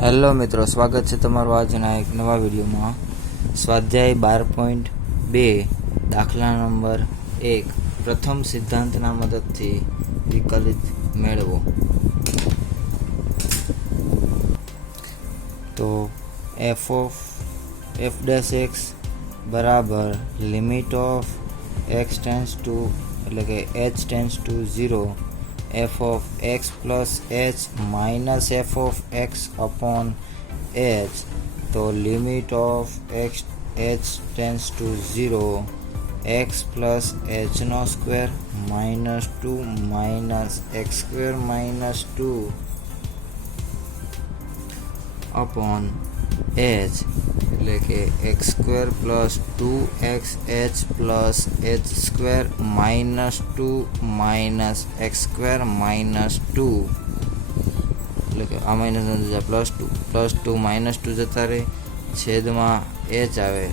Hello મિત્રો, સ્વાગત છે તમારું આજના એક નવા વિડીયોમાં. સ્વાધ્યાય 12.2 દાખલા નંબર 1 પ્રથમ સિદ્ધાંતના મદદથી વિકલિત મેળવો. તો f(x) બરાબર limit of x tends to એટલે કે h tends to 0 f(x plus h minus f(x upon h). તો limit of h tends to 0 x plus h નો square minus 2 minus x square minus 2 upon h એટલે કે x square plus 2xh plus h square minus 2 minus x square minus 2 એટલે કે આ minus plus 2 minus 2 જતા રહે, છેદમાં h આવે.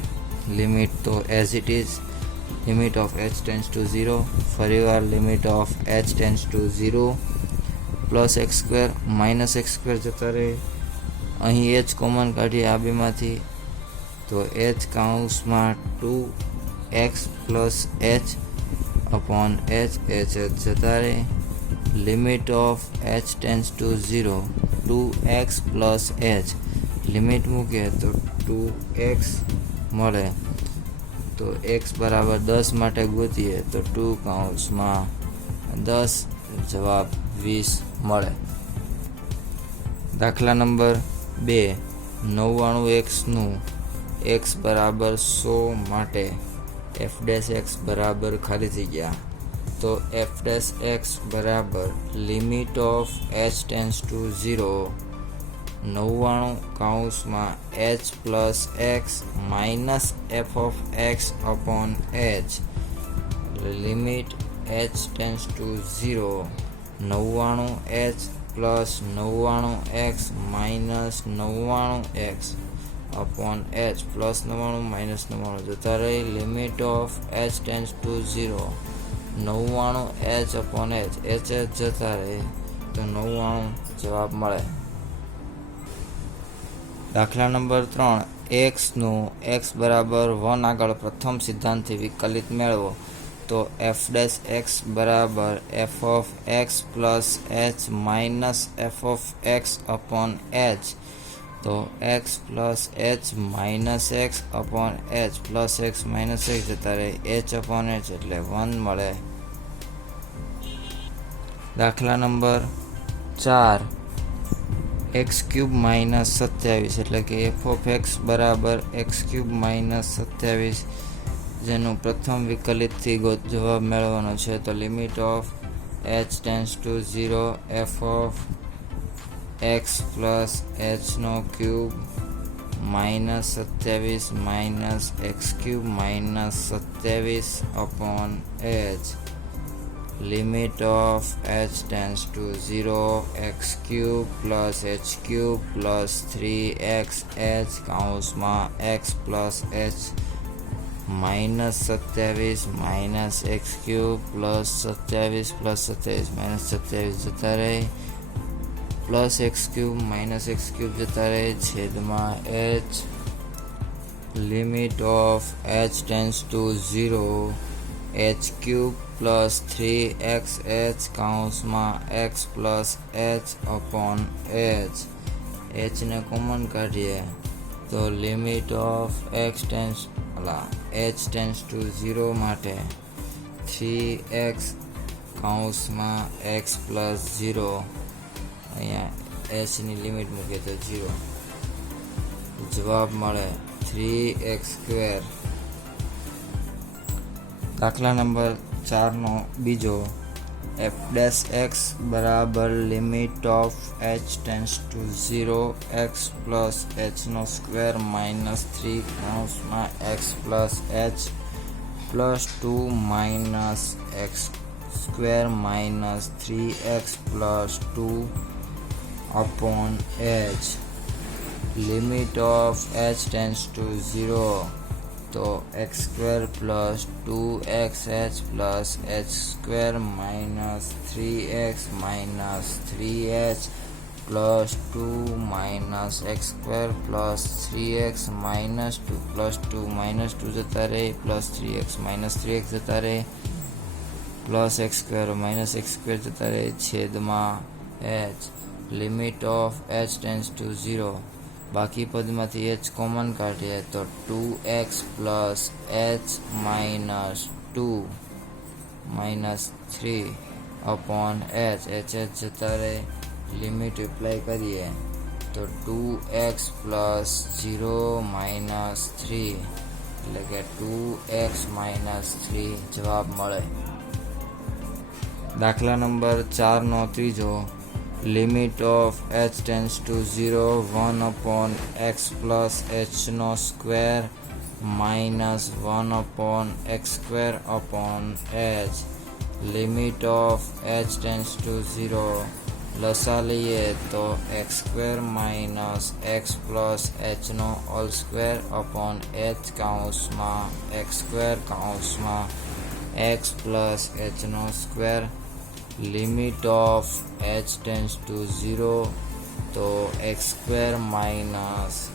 લિમિટ તો as it is limit of h tends to 0, ફરીવાર limit of h tends to 0 plus x square minus x square જતા રહે. અહીં h કોમન કાઢીએ આ બેમાંથી, તો h કાઉન્સમાં 2x plus h upon h જતા રહે. Limit of h tends to 0 2x plus h, limit મૂકીએ તો 2x મળે. તો x બરાબર 10 માટે ગોતીએ તો 2 કાઉન્સમાં 10, જવાબ 20 મળે. દાખલા નંબર 2 99x નું x બરાબર 100 માટે f' બરાબર ખાલી થઈ ગયા. તો f' બરાબર limit of h tends to 0 99 કાઉન્સમાં h plus x minus f of x upon h. Limit h tends to 0 99h plus 99x minus 99x upon h plus 99 minus 99 જતા રહી. Limit of h tends to 0 99h upon h જતા રહે, તો 99 જવાબ મળે. દાખલા number 3 x નું x બરાબર 1 આગળ પ્રથમ સિદ્ધાંતથી વિકલિત મેળવો. તો f' બરાબર f of x plus h minus f of x upon h. તો x plus h minus x upon h plus x minus x જતા રહે, h અપોન h એટલે 1 મળે. દાખલા નંબર 4 x³ માઇનસ 27 એટલે કે f ઓફ x બરાબર x³ minus 27, જેનું પ્રથમ વિકલિતથી જવાબ મેળવવાનો છે. તો limit of h tends to 0 f of x plus h નો cube minus 27 minus x³ minus 27 upon h. Limit of h tends to 0 x³ plus h³ plus 3xh કાઉન્સમાં x plus h minus 27 minus x³ plus 27 plus 27 minus 27 જતા રહે, plus x³ minus x³ જતા રહે, છેદમાં h. Limit of h tends to 0 h³ plus 3xh કાઉન્સમાં x plus h upon h. h ને common કાઢીએ તો limit of h tends to 0 માટે 3x કાઉન્સમાં x પ્લસ 0, અહીંયા h ની લિમિટ મૂકીએ તો 0, જવાબ મળે 3x². દાખલા નંબર 4 નો બીજો f' બરાબર limit of h tends to 0 x plus h નો સ્ક્વેર માઇનસ 3 કાઉન્સમાં x plus h plus 2 minus x square minus 3x plus 2 upon h. Limit of h tends to 0 તો x² plus 2xh plus h² minus 3x minus 3h plus 2 minus x square plus 3x minus 2 plus 2 minus 2 जता रहे plus 3x minus 3x जता रहे plus x square minus x square जता रहे छेद में h limit of h tends to 0 बाकी पद में h कॉमन काढ़ीए तो 2x plus h minus 2 minus 3 upon h जता रहे लिमिट अप्लाई करिए तो 2x प्लस 0 माइनस 3 એટલે કે 2x माइनस 3 जवाब મળે। દાખલા નંબર 4 નો ત્રીજો limit of h tends to 0 1 upon x plus h नो square minus 1 upon x square upon h limit of h tends to 0 लसा लीए तो X square minus X plus H नो होल स्क्वेर अपॉन एच काउंस में X square काउंस में X plus H नो square limit of H tends to 0 तो X square minus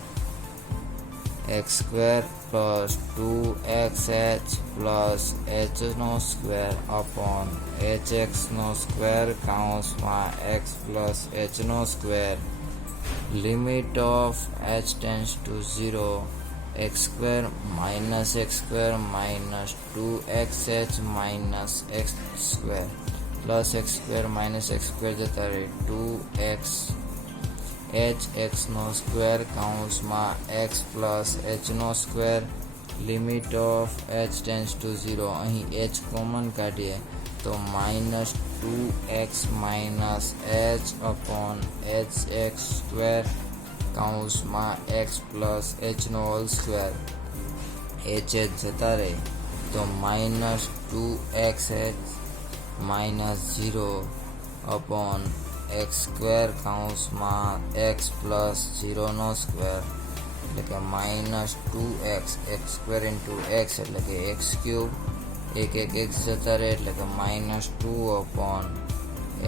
X square plus 2xh plus H नो स्क्वेर अपॉन एच एक्स नो square काउंस में एक्स प्लस एच नो square limit of H tends to 0 X square minus 2xh minus X square plus x square minus X square जता रहे 2x H X नो square काउंस में X plus H नो square limit of H tends to 0 अहीं H common काढ़ीए तो minus 2x minus H upon H X square काउंस में एक्स प्लस एच नो होल स्क्वेर एच जता रहे तो minus 2xh minus 0 upon X square काउंस में एक्स प्लस 0 नो स्क्वेर એટલે કે minus 2x X square into X એટલે કે एक्स क्यूब एक एक्स जता रहे એટલે કે माइनस 2 अपॉन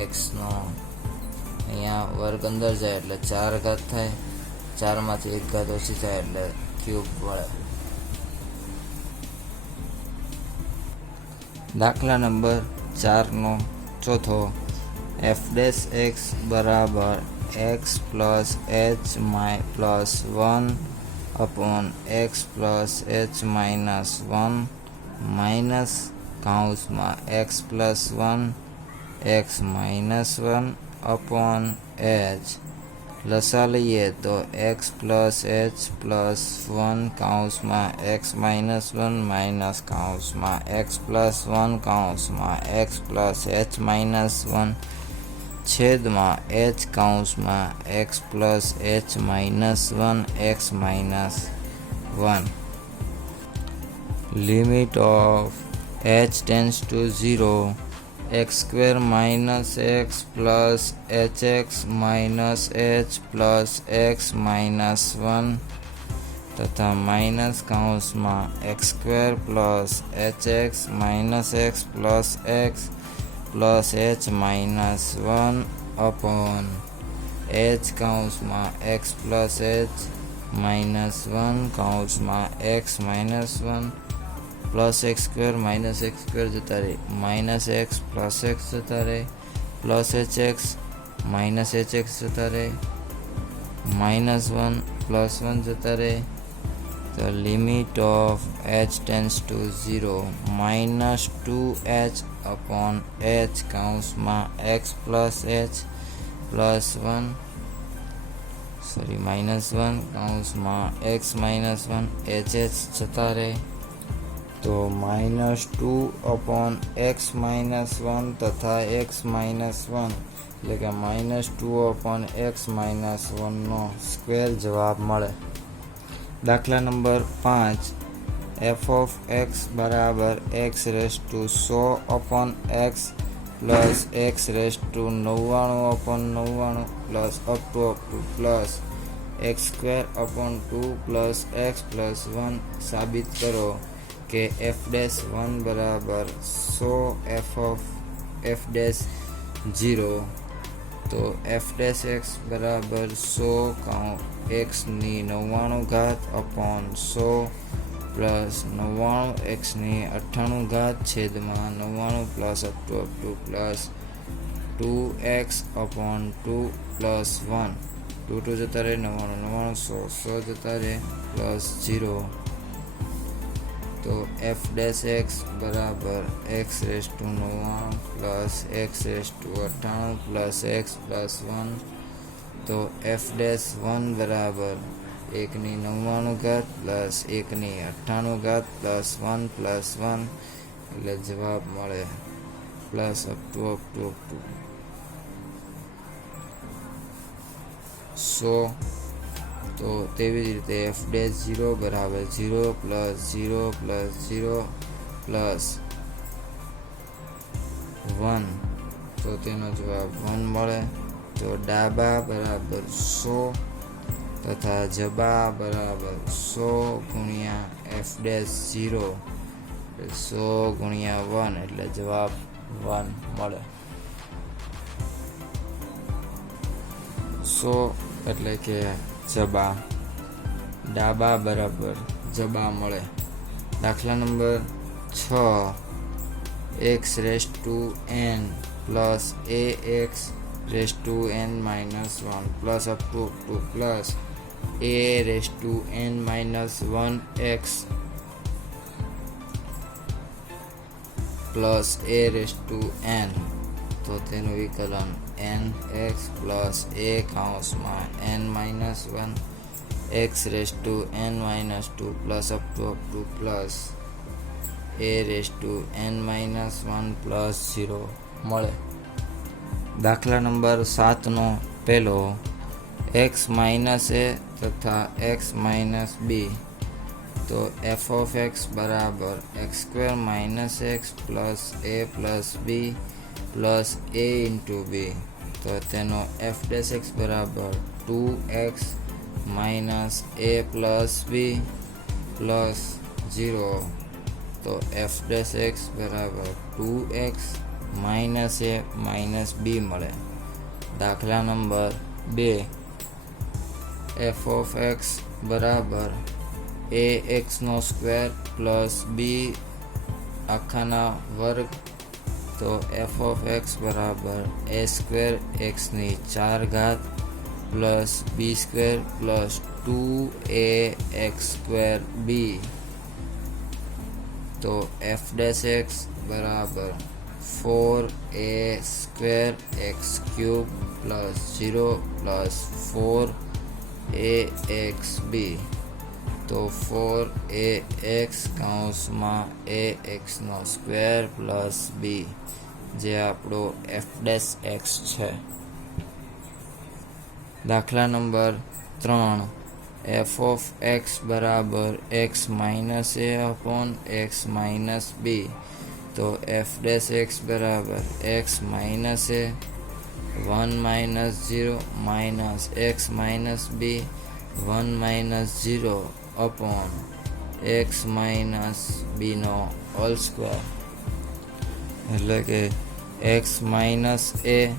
एक्स नो अहींया वर्ग अंदर जाए એટલે 4 घात थाय 4 मांथी 1 घात ओછી थाय એટલે क्यूब वळे। दाखला नंबर 4 नो चौथो एफ डैश एक्स बराबर एक्स प्लस एच माइ plus 1 upon x plus H minus 1 minus काउंस में X plus 1 X minus 1 upon H लसा लीए तो एक्स प्लस एच प्लस 1 काउंस में एक्स माइनस 1 माइनस काउंस में एक्स प्लस 1 काउंस में एक्स प्लस एच माइनस 1 छेद में एच काउंस में X plus H minus 1 X minus 1 limit of H tends to 0 X square minus X plus H X minus H plus X minus 1 तथा minus काउंस में X square plus H X minus X plus x plus H minus 1 upon H काउंस में X plus H minus 1 काउंस में X minus 1 plus x square जता रहे minus X plus x जता रहे plus H X minus H X जता रहे माइनस 1 प्लस 1 जता रहे तो limit of H tends to 0 minus 2h upon H काउंस में X plus H plus 1 minus 1 काउंस में एक्स माइनस 1 एच जता रहे तो माइनस 2 अपॉन एक्स माइनस 1 तथा एक्स माइनस 1 એટલે કે માઇનસ 2 अपॉन एक्स माइनस 1 નો સ્ક્વેર જવાબ મળે। દાખલા નંબર 5 एफ ऑफ एक्स बराबर x raise to 100 upon x plus x raise to 99 upon 99 plus up to plus x square upon 2 plus x plus 1 साबित करो कि एफ डैश 1 बराबर 100 F of F dash 0। તો F dash x બરાબર 100 એક્સની 99 upon 100 plus 99 એક્સની 98 છેદમાં 99 plus up to plus 2x upon 2 plus 1 2 જતા રહે 99 100 જતા રહે પ્લસ 0 તો એફ ડેશ એક્સ બરાબર x raise to 99 plus x raise to 98 plus x plus 1 તો એફ ડેશ 1 બરાબર 1ની 99 પ્લસ 1ની 98 પ્લસ 1 પ્લસ 1 એટલે જવાબ મળે પ્લસ અપ ટુ 100 તો તેવી જ રીતે એફ ડેશ 0 બરાબર 0 પ્લસ 0 પ્લસ 0 પ્લસ 1 તો તેનો જવાબ 1 મળે તો ડાબા બરાબર 100 તથા જબા બરાબર 100 ગુણ્યા એફ ડેશ 0 100 ગુણ્યા 1 એટલે જવાબ 1 મળે 100 એટલે કે જબા ડાબા બરાબર જબા મળે દાખલા number 6 x raise to n plus ax race to n minus 1 plus up to plus a raise to n minus 1x plus a raise to n તો તેનું વિકલન nx પ્લસ a કૌંસમાં n minus 1 x raise to n minus 2 plus up to plus a raise to n minus 1 plus 0 મળે દાખલા number 7નો પહેલો x minus a તથા x minus b તો f of x બરાબર x square minus x plus a plus b plus a into b તો તેનો f dash x બરાબર 2x minus a plus b plus 0 તો f dash x બરાબર 2x minus a minus b મળે દાખલા number 2 f of x બરાબર ax નો square plus b આખાના વર્ગ તો f ઓફ x બરાબર a સ્ક્વેર x ની 4 plus b square plus 2ax square b તો f ડેશ x બરાબર 4a square x cube plus 0 plus 4axb તો 4ax કૌંસમાં ax નો square plus b જે આપણો f ડેશ x છે દાખલા નંબર 3 f ઓફ x બરાબર x minus a upon x minus b તો f ડેશ x બરાબર x minus a 1 minus 0 minus x minus b 1 minus 0 upon x minus b નો whole square એટલે કે x minus a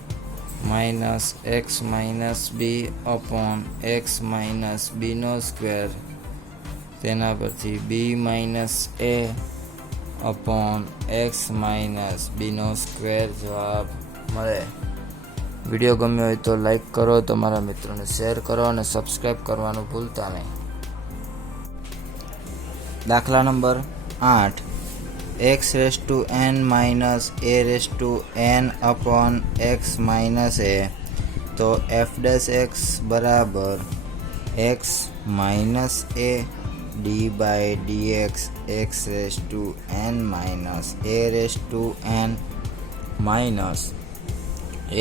minus x minus b upon x minus b નો square તેના પરથી b minus a upon x minus b નો square જવાબ મળે video ગમ્યો હોય તો લાઈક કરો તમારા મિત્રોને શેર કરો અને સબસ્ક્રાઈબ કરવાનું ભૂલતા નહીં દાખલા નંબર 8 x raise to n minus a raise to n upon x minus a તો f ડેશ x બરાબર x minus a d by dx x raise to n minus a raise to n minus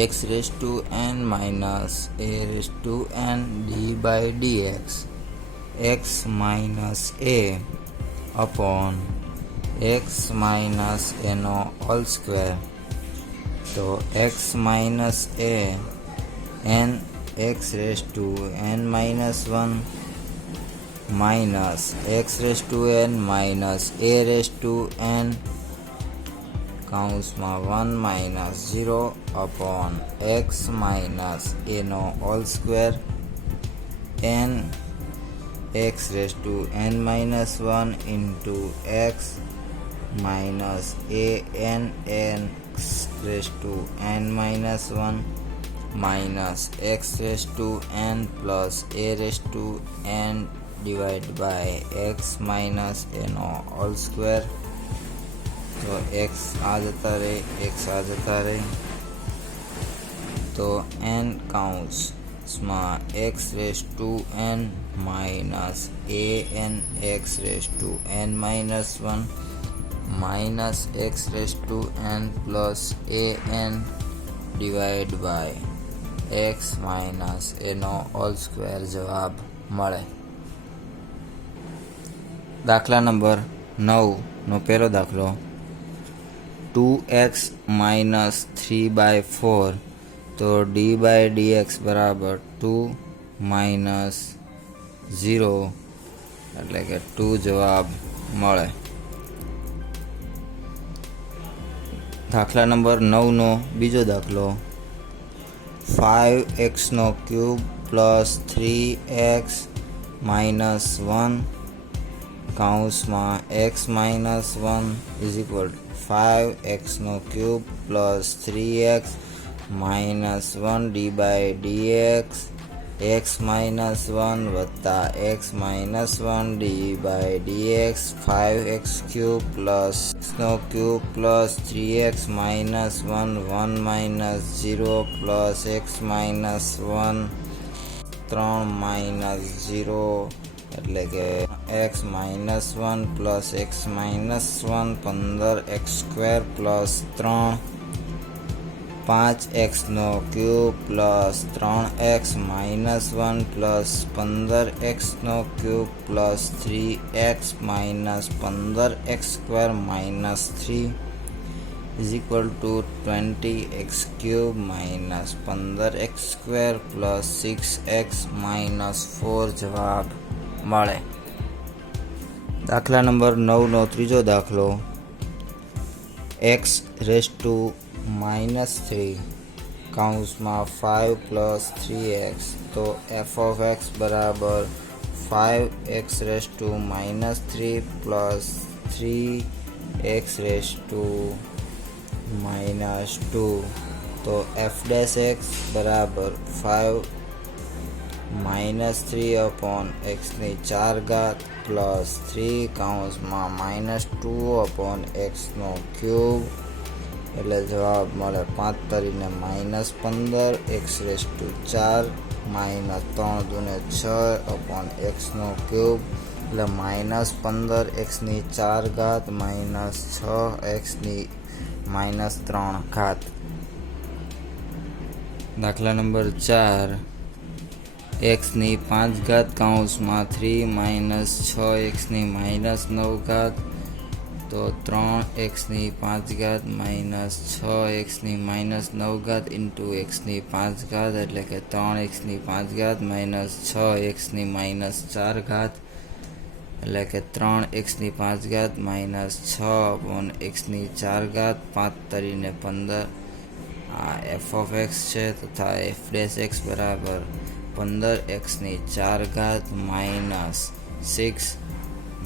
x raise to n minus a raise to n d by dx x minus a upon x minus a નો whole square તો x minus a n x raise to n minus 1 minus x raise to n minus a raise to n કૌંસમાં 1 minus 0 upon x minus એનો whole square n x raise to n minus 1 into x minus a n x raise to n minus 1 minus x raise to n plus a raise to n divide by x minus એનો whole square. તો x આ જતા રહે, x આ જતા રહે, તો n કૌંસમાં x raise to n minus a n x raise to n minus 1 minus x raise to n plus a n divide by x minus એનો હોલ સ્ક્વેર જવાબ મળે. દાખલા નંબર 9નો પહેલો દાખલો 2x માઇનસ 3/4 તો d બાય dx બરાબર 2 minus 0 એટલે કે 2 જવાબ મળે. દાખલા નંબર 9નો બીજો દાખલો 5x નો ક્યુબ પ્લસ 3x માઇનસ 1 કૌંસમાં x minus 1 is equal 5x નો cube plus 3x minus 1 d by dx x minus 1 વત્તા x minus 1 d by dx 5x cube plus નો cube plus 3x minus 1 1 minus 0 plus x minus 1 3 minus 0 એટલે કે x minus 1 plus x minus 1 15x square plus 3 5x નો cube plus 3x minus 1 plus 15x no cube plus 3x minus 15x square minus 3 is equal to 20x cube minus 15x square plus 6x minus 4 જવાબ મળે. દાખલા number 9નો ત્રીજો દાખલો x raise to minus 3 કૌંસમાં 5 plus 3x તો f of x બરાબર 5x raise to minus 3 plus 3x raise to minus 2 તો f dash x બરાબર 5 માઇનસ 3 અપોન એક્સની 4 ઘાત પ્લસ 3 કૌંસમાં માઇનસ 2 અપોન એક્સનો ક્યુબ એટલે જવાબ મળે 5 તરીને minus 15 x raise to 4 minus 3 દુને 6 અપોન એક્સનો ક્યુબ એટલે માઇનસ 15 એક્સની 4 ઘાત માઇનસ 6 એક્સની માઇનસ 3 ઘાત. દાખલા નંબર 4 એક્સની 5 ઘાત કૌંસમાં 3 માઇનસ 6 એક્સની માઇનસ 9 ઘાત તો 3 એક્સની 5 ઘાત માઇનસ 6 એક્સની માઇનસ 9 ઘાત ઇન્ટુ એક્સની 5 ઘાત એટલે કે 3 એક્સની 5 ઘાત માઇનસ 6 એક્સની માઇનસ 4 ઘાત એટલે કે 3 એક્સની 5 ઘાત માઇનસ 6 અપોન એક્સની 4 ઘાત 5 તરીને 15 આ એફ ઓફ એક્સ છે તથા એફ ડેશ એક્સ બરાબર 15 એક્સની 4 ઘાત માઇનસ 6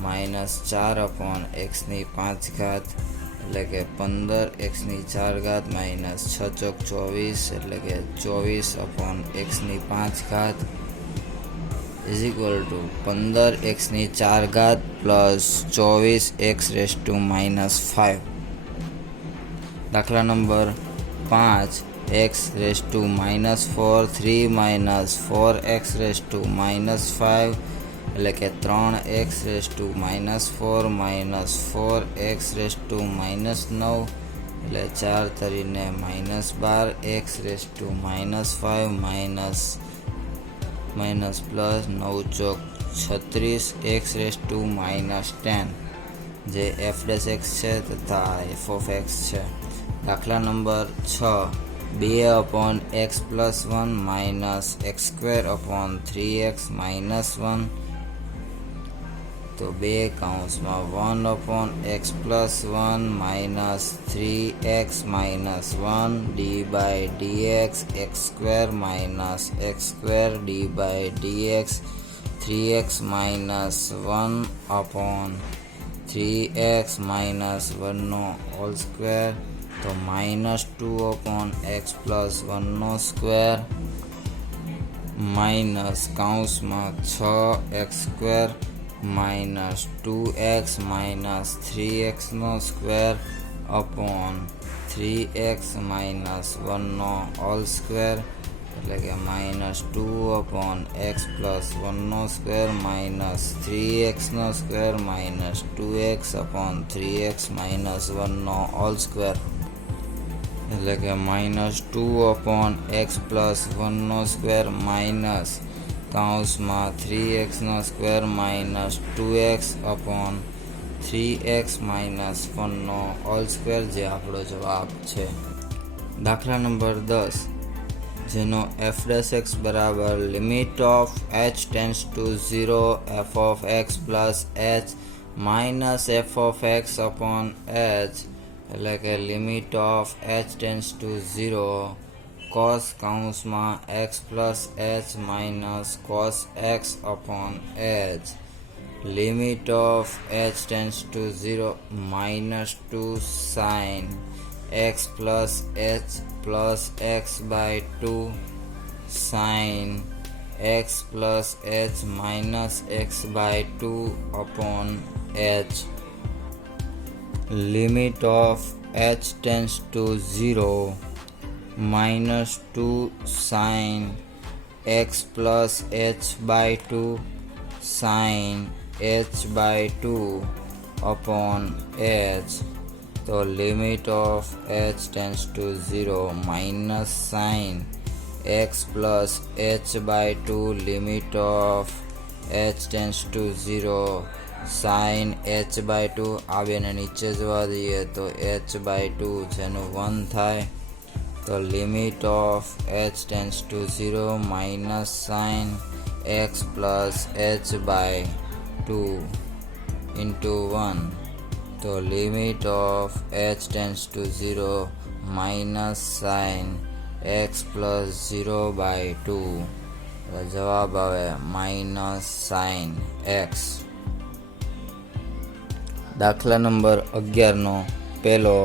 માઇનસ 4 અપોન એક્સની 5 ઘાત એટલે કે 15 એક્સની 4 ઘાત માઇનસ 6 ચોક 24 એટલે કે 24 અપોન એક્સની 5 ઘાત ઇઝ ઇક્વલ ટુ 15 એક્સની 4 ઘાત plus 24 x raise to minus 5. દાખલા number 5 x raise to minus 4 3 minus 4 x raise to minus 5 એટલે કે 3 x raise to minus 4 minus 4 x raise to minus 9 એટલે 4 તરીને minus 12 x raise to minus 5 minus plus 9 ચોક 36 x raise to minus 10 જે F dash x છે તથા F of x છે. દાખલા number 6 2 upon x plus 1 minus x square upon 3x minus 1 તો 2 કૌંસમાં 1/x+1 minus 3x minus 1 d/dx x² minus x² d/dx 3x minus 1/3x minus 1 hall square, તો -2/x+1² minus કૌંસમાં 6x² minus 2x minus 3x² upon 3x minus 1 hall square, એટલે કે -2/x+1² minus 3x² minus 2x/3x minus 1 hall square, એટલે કે -2/x+1² minus કૌંસમાં 3x² minus 2x/3x minus 1 whole square, જે આપણો જવાબ છે. દાખલા નંબર 10, જેનો f' બરાબર limit of h tends to 0 f(x) plus h minus f(x) upon h, એટલે કે limit of h tends to 0 cos કૌંસમાં x plus h minus cos x upon h, limit of h tends to 0 -2 sin x plus h plus x by 2 sin x plus h minus x by 2 upon h, limit of h tends to 0 -2 sin x plus h by 2 sin h by 2 upon h, તો limit of h tends to 0 minus sin x plus h by 2 limit of h tends to 0 sin h by 2 આ બેને નીચે જવા દઈએ તો h by 2 જેનું 1 થાય, તો limit of h tends to 0 minus sin x plus h by 2 into 1, તો limit of h tends to 0 minus sin x plus 0 by 2, જવાબ આવે માઇનસ sin x. દાખલા નંબર 11નો પહેલો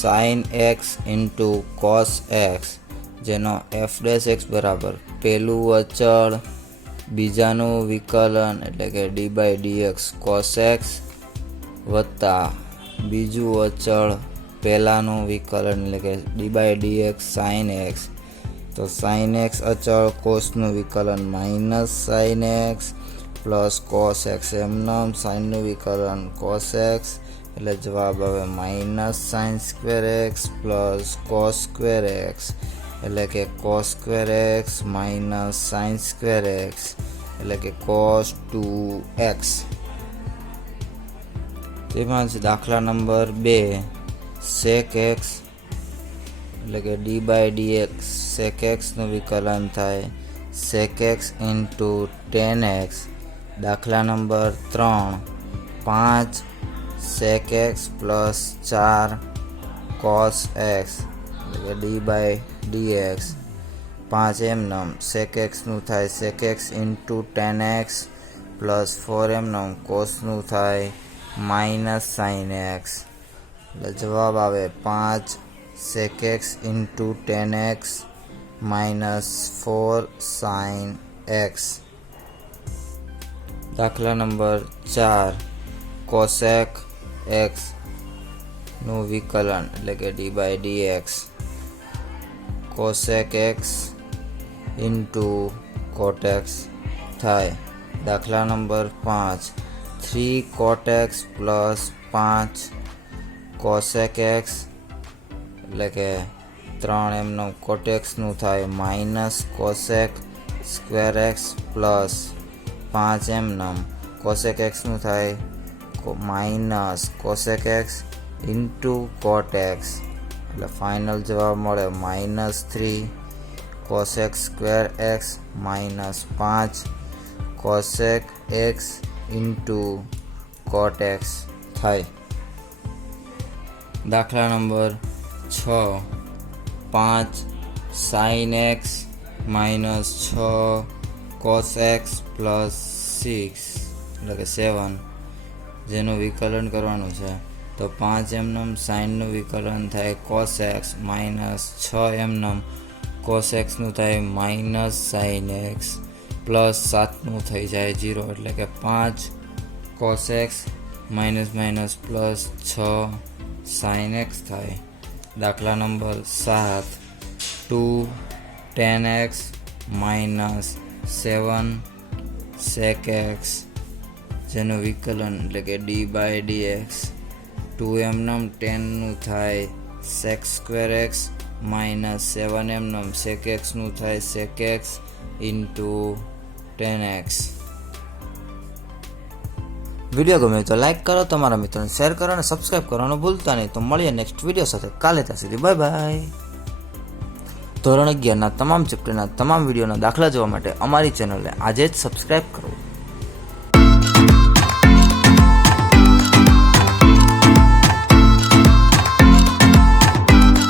sin x into cos x, જેનો f' બરાબર પહેલું અચળ બીજાનું વિકલન એટલે કે d/dx cos x વત્તા બીજું અચળ પહેલાનું વિકલન એટલે કે d/dx sin x, તો sin x અચળ કોસનું વિકલન minus sin x plus cos x એમનામ સાઇનનું વિકલન cos x, એટલે જવાબ આવે minus sin square x plus cos square x, એટલે કે cos square x minus sin square x, એટલે કે cos 2x. તેમાં જ દાખલા નંબર 2 sec x એટલે કે d/dx sec x નું વિકલન થાય sec x into tan x. દાખલા number 3 5 sec x plus 4 cos x એટલે કે d/dx 5 એમનામ sec x નું થાય sec x into tan x plus 4 એમનામ cos નું થાય માઇનસ sin x, એટલે જવાબ આવે 5 sec x into tan x minus 4 sin x. દાખલા નંબર 4 cosec x નું વિકલન એટલે કે d/dx cosec x into cot x થાય. દાખલા number 5 3 cot x plus 5 cosec x એટલે કે 3 એમનું cot x નું થાય minus cosec square x plus 5 એમનું cosec x નું થાય minus cosec x into cot x, એટલે ફાઇનલ જવાબ મળે minus 3 cosec square x minus 5 cosec x into કોટ એક્સ થાય. દાખલા number 6, 5 sine x minus 6 cos x plus 6 એટલે કે 7 જેનું વિકલન કરવાનું છે. તો 5 એમનમ સાઇનનું વિકલન થાય કોસ એક્સ માઇનસ 6 એમનમ કોસ એક્સનું થાય માઇનસ સાઇન એક્સ પ્લસ 7નું થઈ જાય 0 એટલે કે 5 cos x minus minus plus 6 sine x થાય. દાખલા number 7, 2 tan x minus 7 sec x જેનું વિકલન એટલે કે d/dx 2 એમનમ 10નું થાય sec square x minus 7 એમનમ sec એક્સનું થાય sec x into 10x. Video ગમે તો લાઈક કરો, તમારા મિત્રોને શેર કરો અને સબસ્ક્રાઈબ કરવાનું ભૂલતા નહીં. તો મળીએ નેક્સ્ટ વિડીયો સાથે કાલે. ત્યાં સુધી બાય બાય. ધોરણ 11ના તમામ ચેપ્ટરના તમામ વિડીયોના દાખલા જોવા માટે અમારી ચેનલને આજે જ સબસ્ક્રાઈબ કરો.